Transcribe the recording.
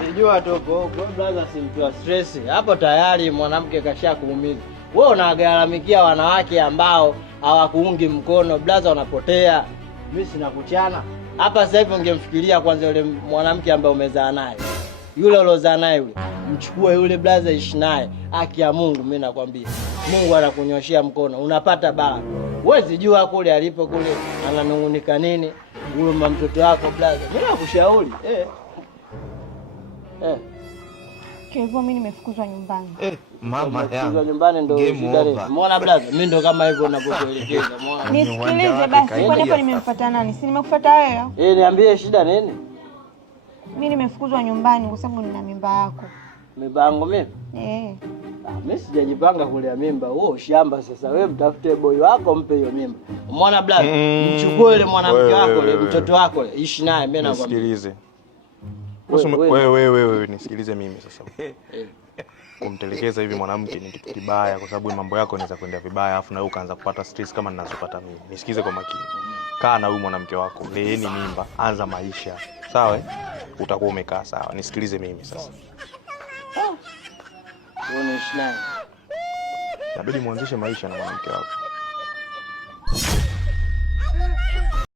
Nilijua tu kwa brother simtoa stress. Hapo tayari mwanamke kashakuumiza. Wewe unagharamikia wanawake ambao hawakuungi mkono, brother unapotea. Mimi sina kuchana. Hapa sasa hivi ungemfikiria kwanza yule mwanamke ambaye umezaa naye. Yule uliozaa naye yule. Mchukue yule brother ishi naye. Haki ya Mungu mimi nakwambia. Mungu anakunyoshia mkono. Unapata baraka. Huwezi jua kule alipo kule ananungunika nini. Huyo mtoto wako brother. Mimi nakushauri. Kwa hivyo mimi nimefukuzwa nyumbani. Mama yangu. Nimefukuzwa nyumbani ndio shida. Umeona brother? Mimi ndo kama hivyo ninapokuelekeza. Umeona? Nisikilize basi, kwa nini nimemfuata nani? Si nimekufuata wewe? Niambie shida nini? Mimi nimefukuzwa nyumbani kwa sababu nina mimba yako. Mimba yangu mimi? Mimi sijajipanga kulea mimba. Wewe shamba sasa. Wewe mtafute boy wako mpe hiyo mimba. Umeona brother? Mchukue yule mwanamke wako, yule mtoto wako, ishi naye mimi nakwambia. Nisikilize. Wewe nisikilize mimi sasa. Kumtelekeza hivi mwanamke ni kitu kibaya kwa sababu mambo yako yanaweza kwenda vibaya afu na wewe ukaanza kupata stress kama ninazopata mimi. Nisikize kwa makini. Kaa na huyu mwanamke wako, leeni mimba, anza maisha. Sawa? Utakuwa umekaa sawa. Nisikilize mimi sasa. Wewe ishi naye. Inabidi muanzishe maisha na mwanamke wako.